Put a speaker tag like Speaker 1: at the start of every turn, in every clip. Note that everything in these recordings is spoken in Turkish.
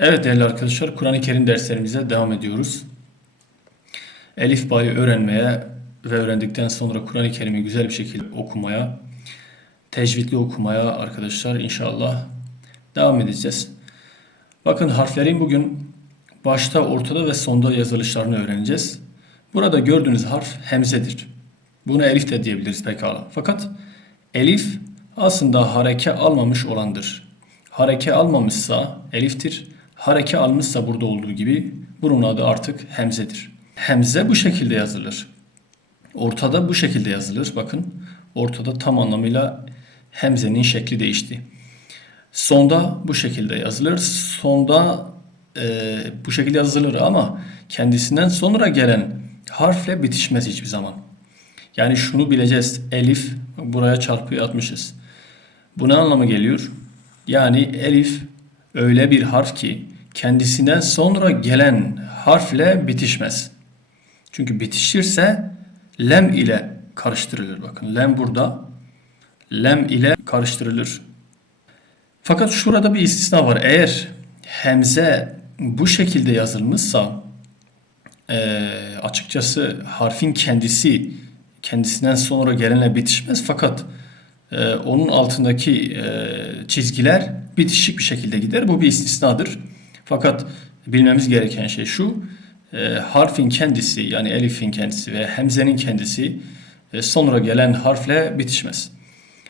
Speaker 1: Evet değerli arkadaşlar, Kur'an-ı Kerim derslerimize devam ediyoruz. Elif Ba'yı öğrenmeye ve öğrendikten sonra Kur'an-ı Kerim'i güzel bir şekilde okumaya, tecvidli okumaya arkadaşlar inşallah devam edeceğiz. Bakın harflerin bugün başta, ortada ve sonda yazılışlarını öğreneceğiz. Burada gördüğünüz harf hemzedir. Buna elif de diyebiliriz pekala. Fakat elif aslında hareke almamış olandır. Hareke almamışsa eliftir. Hareke almışsa burada olduğu gibi bunun adı artık hemzedir. Hemze bu şekilde yazılır. Ortada bu şekilde yazılır. Bakın ortada tam anlamıyla hemzenin şekli değişti. Sonda bu şekilde yazılır. Sonda e, bu şekilde yazılır ama kendisinden sonra gelen harfle bitişmez hiçbir zaman. Yani şunu bileceğiz. Elif buraya çarpıyı atmışız. Bu ne anlama geliyor? Yani elif öyle bir harf ki kendisinden sonra gelen harfle bitişmez. Çünkü bitişirse lem ile karıştırılır. Bakın lem burada. Lem ile karıştırılır. Fakat şurada bir istisna var. Eğer hemze bu şekilde yazılmışsa e, açıkçası harfin kendisi kendisinden sonra gelenle bitişmez fakat e, onun altındaki e, çizgiler bitişik bir şekilde gider. Bu bir istisnadır. Fakat bilmemiz gereken şey şu. E, harfin kendisi yani elifin kendisi ve hemzenin kendisi e, sonra gelen harfle bitişmez.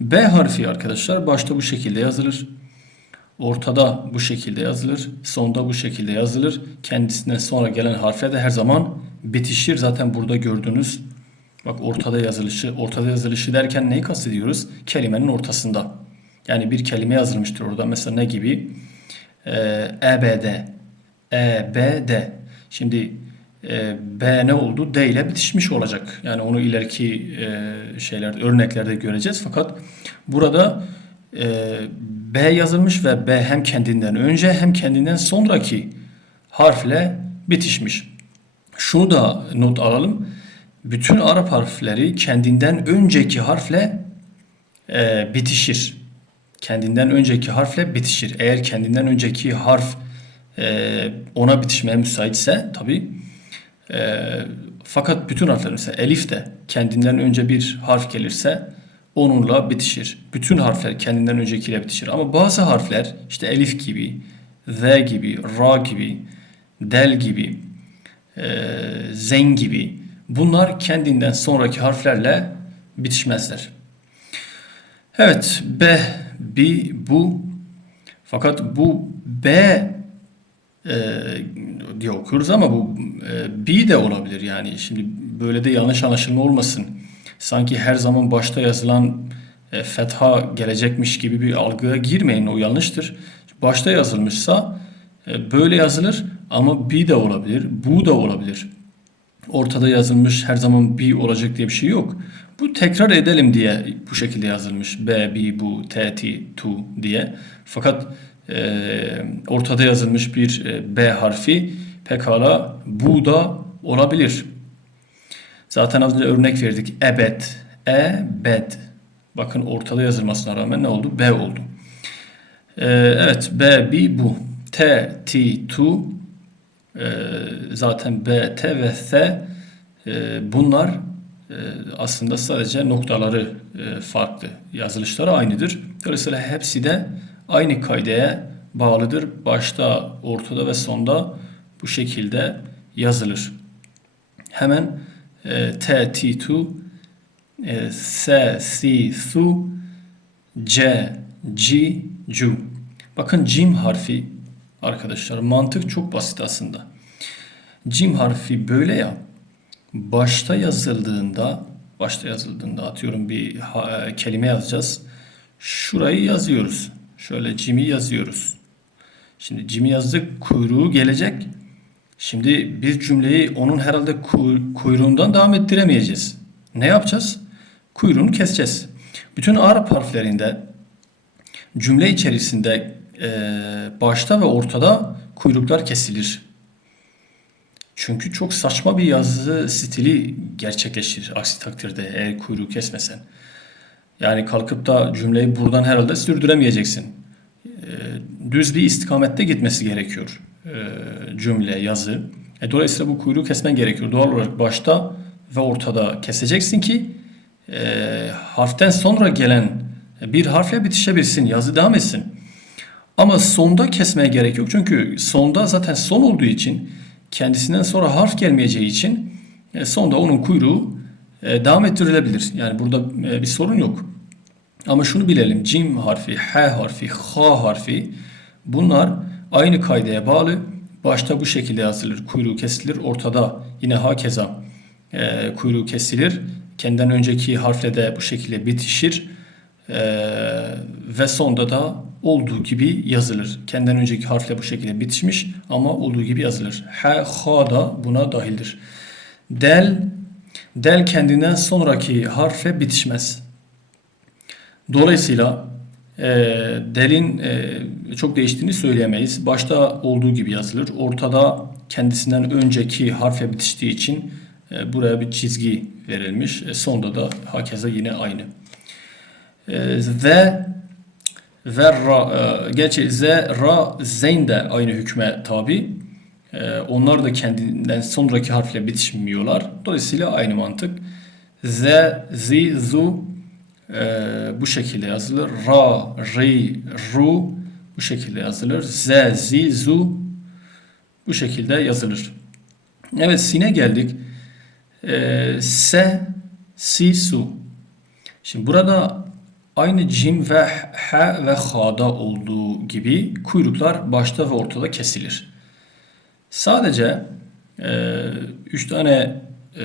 Speaker 1: B harfi arkadaşlar başta bu şekilde yazılır. Ortada bu şekilde yazılır. Sonda bu şekilde yazılır. Kendisinden sonra gelen harfle de her zaman bitişir. Zaten burada gördüğünüz bak ortada yazılışı. Ortada yazılışı derken neyi kastediyoruz? Kelimenin ortasında. Yani bir kelime yazılmıştır orada. Mesela ne gibi? Ee, EBD. EBD. Şimdi e, B ne oldu? D ile bitişmiş olacak. Yani onu ileriki e, şeylerde, örneklerde göreceğiz. Fakat burada e, B yazılmış ve B hem kendinden önce hem kendinden sonraki harfle bitişmiş. Şunu da not alalım. Bütün Arap harfleri kendinden önceki harfle e, bitişir. Kendinden önceki harfle bitişir. Eğer kendinden önceki harf e, ona bitişmeye müsaitse tabi. E, fakat bütün harfler mesela elif de kendinden önce bir harf gelirse onunla bitişir. Bütün harfler kendinden öncekiyle bitişir. Ama bazı harfler işte elif gibi, z gibi, ra gibi, del gibi, e, zen gibi bunlar kendinden sonraki harflerle bitişmezler. Evet B, B, bu fakat bu B e, diye okuyoruz ama bu e, B de olabilir yani. Şimdi böyle de yanlış anlaşılma olmasın sanki her zaman başta yazılan e, fetha gelecekmiş gibi bir algıya girmeyin. O yanlıştır. Başta yazılmışsa e, böyle yazılır ama bi de olabilir, bu da olabilir. Ortada yazılmış her zaman bi olacak diye bir şey yok. Bu tekrar edelim diye bu şekilde yazılmış. B, bi, bu, te, ti, tu diye. Fakat e, ortada yazılmış bir e, B harfi pekala bu da olabilir. Zaten az önce örnek verdik. Ebed. E-bed. Bakın ortada yazılmasına rağmen ne oldu? B oldu. Ee, evet. B, B, bu. T, T, tu. Ee, zaten B, T ve S. Ee, bunlar e, aslında sadece noktaları e, farklı. Yazılışları aynıdır. Dolayısıyla hepsi de aynı kaideye bağlıdır. Başta, ortada ve sonda bu şekilde yazılır. Hemen e, T, T, tu, e, S, Si, Su, C, G, Cu. Bakın cim harfi arkadaşlar mantık çok basit aslında. Cim harfi böyle ya başta yazıldığında başta yazıldığında atıyorum bir e, kelime yazacağız. Şurayı yazıyoruz. Şöyle cimi yazıyoruz. Şimdi cimi yazdık kuyruğu gelecek. Şimdi bir cümleyi onun herhalde kuyruğundan devam ettiremeyeceğiz. Ne yapacağız? Kuyruğunu keseceğiz. Bütün Arap harflerinde cümle içerisinde başta ve ortada kuyruklar kesilir. Çünkü çok saçma bir yazı stili gerçekleşir aksi takdirde eğer kuyruğu kesmesen. Yani kalkıp da cümleyi buradan herhalde sürdüremeyeceksin. E, düz bir istikamette gitmesi gerekiyor e, cümle, yazı. E, dolayısıyla bu kuyruğu kesmen gerekiyor. Doğal olarak başta ve ortada keseceksin ki e, harften sonra gelen bir harfle bitişebilsin, yazı devam etsin. Ama sonda kesmeye gerek yok. Çünkü sonda zaten son olduğu için kendisinden sonra harf gelmeyeceği için e, sonda onun kuyruğu e, devam ettirilebilir. Yani burada e, bir sorun yok. Ama şunu bilelim. Cim harfi, H harfi, H harfi bunlar aynı kaydaya bağlı. Başta bu şekilde yazılır. Kuyruğu kesilir. Ortada yine hakeza e, kuyruğu kesilir. Kendinden önceki harfle de bu şekilde bitişir. E, ve sonda da olduğu gibi yazılır. Kendinden önceki harfle bu şekilde bitişmiş ama olduğu gibi yazılır. H, H da buna dahildir. Del, del kendinden sonraki harfe bitişmez. Dolayısıyla e, delin e, çok değiştiğini söyleyemeyiz. Başta olduğu gibi yazılır. Ortada kendisinden önceki harfe bitiştiği için e, buraya bir çizgi verilmiş. E, sonda da hakeza yine aynı. E, ve ve ra, e, gerçi z, ra, zeyn de aynı hükme tabi. E, onlar da kendinden sonraki harfle bitişmiyorlar. Dolayısıyla aynı mantık. Z, zi, zu e, bu şekilde yazılır. Ra, ri, ru bu şekilde yazılır. Z, zi, zu bu şekilde yazılır. Evet sine geldik. E, se, si, su. Şimdi burada aynı cim ve h ve ha'da olduğu gibi kuyruklar başta ve ortada kesilir. Sadece e, üç tane e,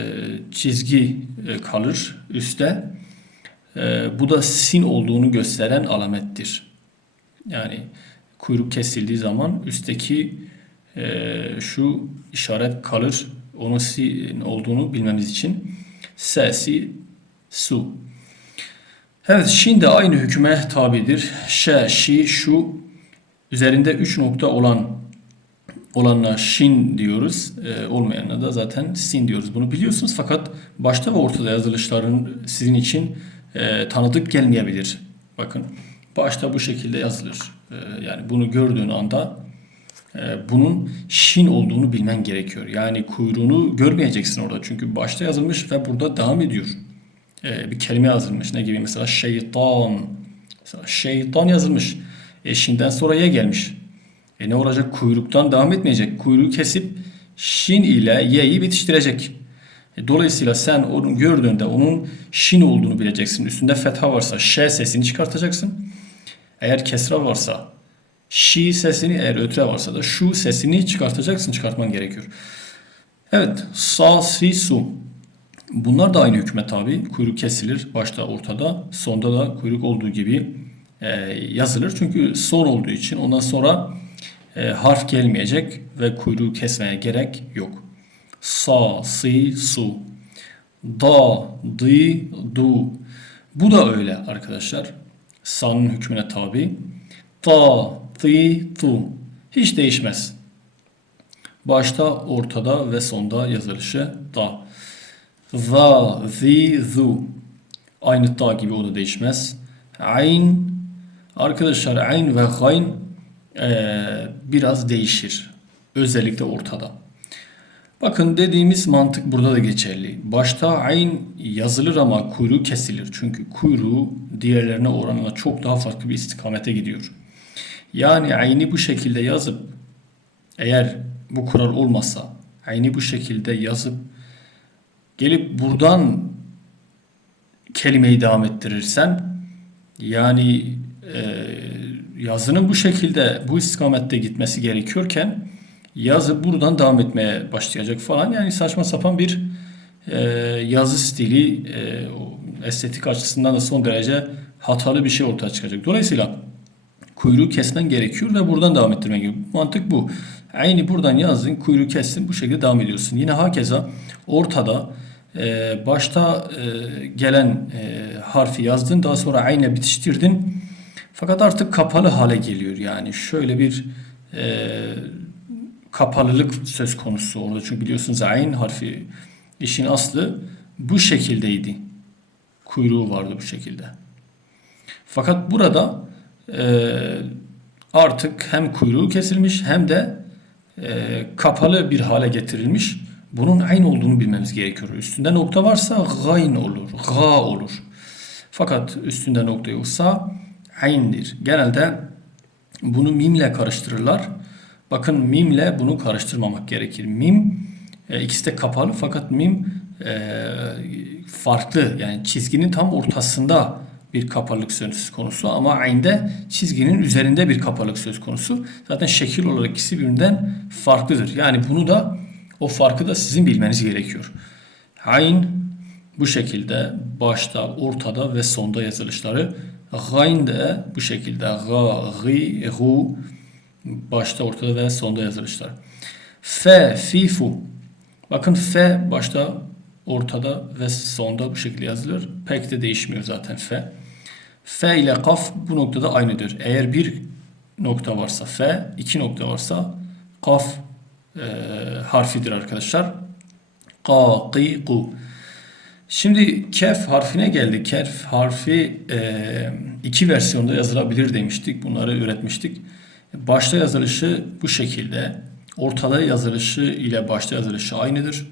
Speaker 1: çizgi e, kalır üstte. E, bu da sin olduğunu gösteren alamettir. Yani kuyruk kesildiği zaman üstteki e, şu işaret kalır. Onun sin olduğunu bilmemiz için. Se, si, su. Evet, şin de aynı hüküme tabidir. Şe, şi, şu üzerinde üç nokta olan olanla şin diyoruz. E, olmayanla da zaten sin diyoruz. Bunu biliyorsunuz fakat başta ve ortada yazılışların sizin için e, tanıdık gelmeyebilir. Bakın başta bu şekilde yazılır. E, yani bunu gördüğün anda e, bunun şin olduğunu bilmen gerekiyor. Yani kuyruğunu görmeyeceksin orada. Çünkü başta yazılmış ve burada devam ediyor. E, bir kelime yazılmış. Ne gibi? Mesela şeytan. Mesela şeytan yazılmış. Eşinden sonra ye gelmiş. E ne olacak? Kuyruktan devam etmeyecek. Kuyruğu kesip şin ile y'yi bitiştirecek. E dolayısıyla sen onu gördüğünde onun şin olduğunu bileceksin. Üstünde fetha varsa ş sesini çıkartacaksın. Eğer kesra varsa şi sesini, eğer ötre varsa da şu sesini çıkartacaksın. Çıkartman gerekiyor. Evet. Sa, si, su. Bunlar da aynı hükme tabi. Kuyruk kesilir. Başta ortada. Sonda da kuyruk olduğu gibi e, yazılır. Çünkü son olduğu için ondan sonra e, harf gelmeyecek ve kuyruğu kesmeye gerek yok. Sa, si, su. Da, di, du. Bu da öyle arkadaşlar. Sa'nın hükmüne tabi. Ta, ti, tu. Hiç değişmez. Başta, ortada ve sonda yazılışı da. Za, zi, zu. Aynı ta gibi o da değişmez. Ayn. Arkadaşlar ayn ve gayn e, biraz değişir. Özellikle ortada. Bakın dediğimiz mantık burada da geçerli. Başta ayn yazılır ama kuyruğu kesilir. Çünkü kuyruğu diğerlerine oranla çok daha farklı bir istikamete gidiyor. Yani ayni bu şekilde yazıp eğer bu kural olmasa ayni bu şekilde yazıp gelip buradan kelimeyi devam ettirirsen yani e, yazının bu şekilde bu istikamette gitmesi gerekiyorken yazı buradan devam etmeye başlayacak falan. Yani saçma sapan bir e, yazı stili e, estetik açısından da son derece hatalı bir şey ortaya çıkacak. Dolayısıyla kuyruğu kesmen gerekiyor ve buradan devam ettirmen gerekiyor. Mantık bu. Aynı buradan yazdın, kuyruğu kestin, bu şekilde devam ediyorsun. Yine hakeza ortada e, başta e, gelen e, harfi yazdın, daha sonra aynı bitiştirdin. Fakat artık kapalı hale geliyor yani. Şöyle bir e, kapalılık söz konusu orada. Çünkü biliyorsunuz ayn harfi işin aslı bu şekildeydi. Kuyruğu vardı bu şekilde. Fakat burada e, artık hem kuyruğu kesilmiş hem de e, kapalı bir hale getirilmiş. Bunun aynı olduğunu bilmemiz gerekiyor. Üstünde nokta varsa gayn olur, ga olur. Fakat üstünde nokta yoksa ayn'dir. Genelde bunu mimle karıştırırlar. Bakın mimle bunu karıştırmamak gerekir. Mim e, ikisi de kapalı fakat mim e, farklı. Yani çizginin tam ortasında bir kapalık söz konusu ama ayn'de çizginin üzerinde bir kapalık söz konusu. Zaten şekil olarak ikisi birbirinden farklıdır. Yani bunu da o farkı da sizin bilmeniz gerekiyor. Ayn bu şekilde başta, ortada ve sonda yazılışları. Gayn de bu şekilde ga, gi, gu başta, ortada ve sonda yazılışlar. Fe, fi, fu. Bakın fe başta, ortada ve sonda bu şekilde yazılır. Pek de değişmiyor zaten fe. Fe ile kaf bu noktada aynıdır. Eğer bir nokta varsa fe, iki nokta varsa kaf e, harfidir arkadaşlar. Ka, qi, ku. Şimdi kef harfine geldik. Kef harfi e, iki versiyonda yazılabilir demiştik. Bunları üretmiştik. Başta yazılışı bu şekilde. Ortada yazılışı ile başta yazılışı aynıdır.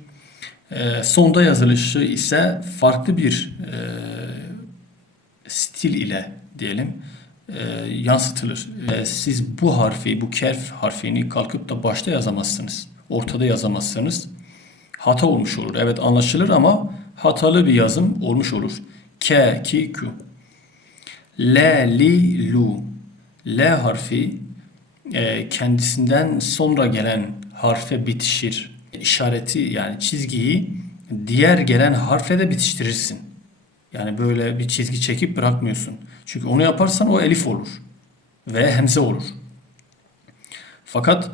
Speaker 1: E, sonda yazılışı ise farklı bir e, stil ile diyelim e, yansıtılır. E, siz bu harfi, bu kerf harfini kalkıp da başta yazamazsınız. Ortada yazamazsınız. Hata olmuş olur. Evet anlaşılır ama hatalı bir yazım olmuş olur. K, ki, ku. L, li, lu. L harfi e, kendisinden sonra gelen harfe bitişir. İşareti yani çizgiyi diğer gelen harfe de bitiştirirsin. Yani böyle bir çizgi çekip bırakmıyorsun. Çünkü onu yaparsan o elif olur. Ve hemze olur. Fakat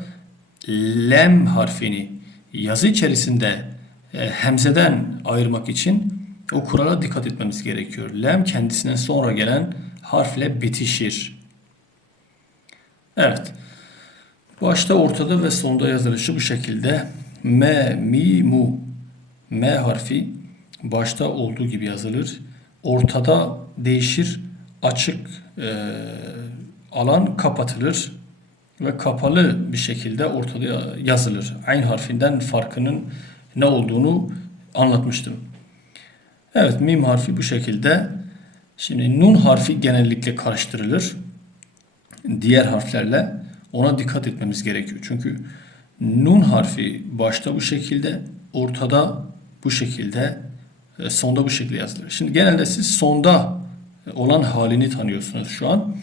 Speaker 1: lem harfini yazı içerisinde e, hemzeden ayırmak için o kurala dikkat etmemiz gerekiyor. Lem kendisinden sonra gelen harfle bitişir. Evet. Başta, ortada ve sonda yazılışı bu şekilde. Me, mi, mu. M harfi başta olduğu gibi yazılır. Ortada değişir. Açık e, alan kapatılır ve kapalı bir şekilde ortada yazılır. Ayn harfinden farkının ne olduğunu anlatmıştım. Evet mim harfi bu şekilde. Şimdi nun harfi genellikle karıştırılır. Diğer harflerle ona dikkat etmemiz gerekiyor. Çünkü nun harfi başta bu şekilde, ortada bu şekilde, e, sonda bu şekilde yazılır. Şimdi genelde siz sonda olan halini tanıyorsunuz şu an.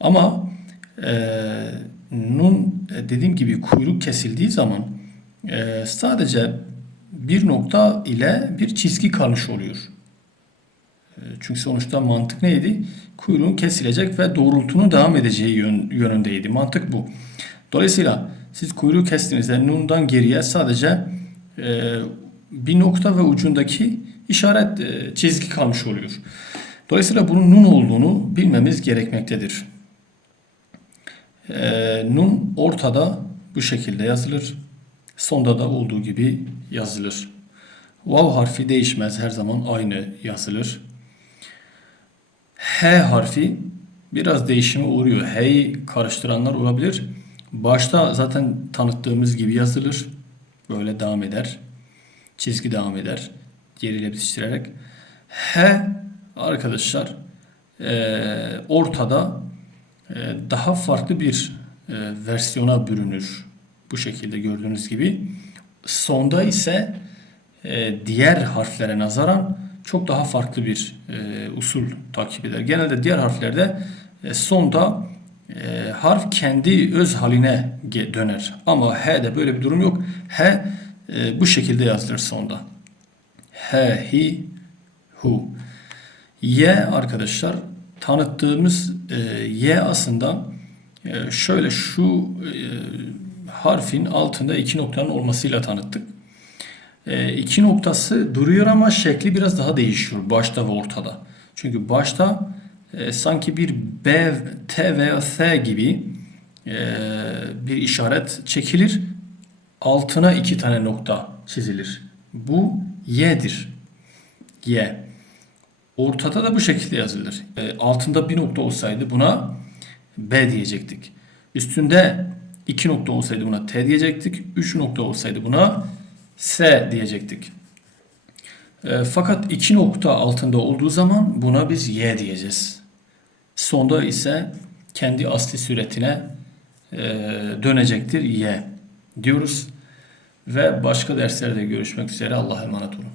Speaker 1: Ama e, nun e, dediğim gibi kuyruk kesildiği zaman e, sadece bir nokta ile bir çizgi kalmış oluyor. E, çünkü sonuçta mantık neydi? Kuyruğun kesilecek ve doğrultunun devam edeceği yön, yönündeydi. Mantık bu. Dolayısıyla siz kuyruğu kestiğinizde nundan geriye sadece e, bir nokta ve ucundaki işaret e, çizgi kalmış oluyor. Dolayısıyla bunun nun olduğunu bilmemiz gerekmektedir. E, nun ortada bu şekilde yazılır. Sonda da olduğu gibi yazılır. Vav harfi değişmez. Her zaman aynı yazılır. H harfi biraz değişime uğruyor. H'yi karıştıranlar olabilir. Başta zaten tanıttığımız gibi yazılır. Böyle devam eder. Çizgi devam eder. Geriyle bitiştirerek. H arkadaşlar e, ortada e, daha farklı bir e, versiyona bürünür. Bu şekilde gördüğünüz gibi. Sonda ise e, diğer harflere nazaran çok daha farklı bir e, usul takip eder. Genelde diğer harflerde e, sonda e, harf kendi öz haline döner. Ama H'de böyle bir durum yok. H e, bu şekilde yazılır sonda. He, hi, hu. Y arkadaşlar tanıttığımız e, Y aslında e, şöyle şu e, harfin altında iki noktanın olmasıyla tanıttık. E, iki noktası duruyor ama şekli biraz daha değişiyor başta ve ortada. Çünkü başta e, sanki bir B, T veya S gibi e, bir işaret çekilir. Altına iki tane nokta çizilir. Bu Y'dir. Y. Ortada da bu şekilde yazılır. E, altında bir nokta olsaydı buna B diyecektik. Üstünde 2 nokta olsaydı buna T diyecektik. 3 nokta olsaydı buna S diyecektik. E, fakat 2 nokta altında olduğu zaman buna biz Y diyeceğiz. Sonda ise kendi asli suretine e, dönecektir Y diyoruz. Ve başka derslerde görüşmek üzere. Allah'a emanet olun.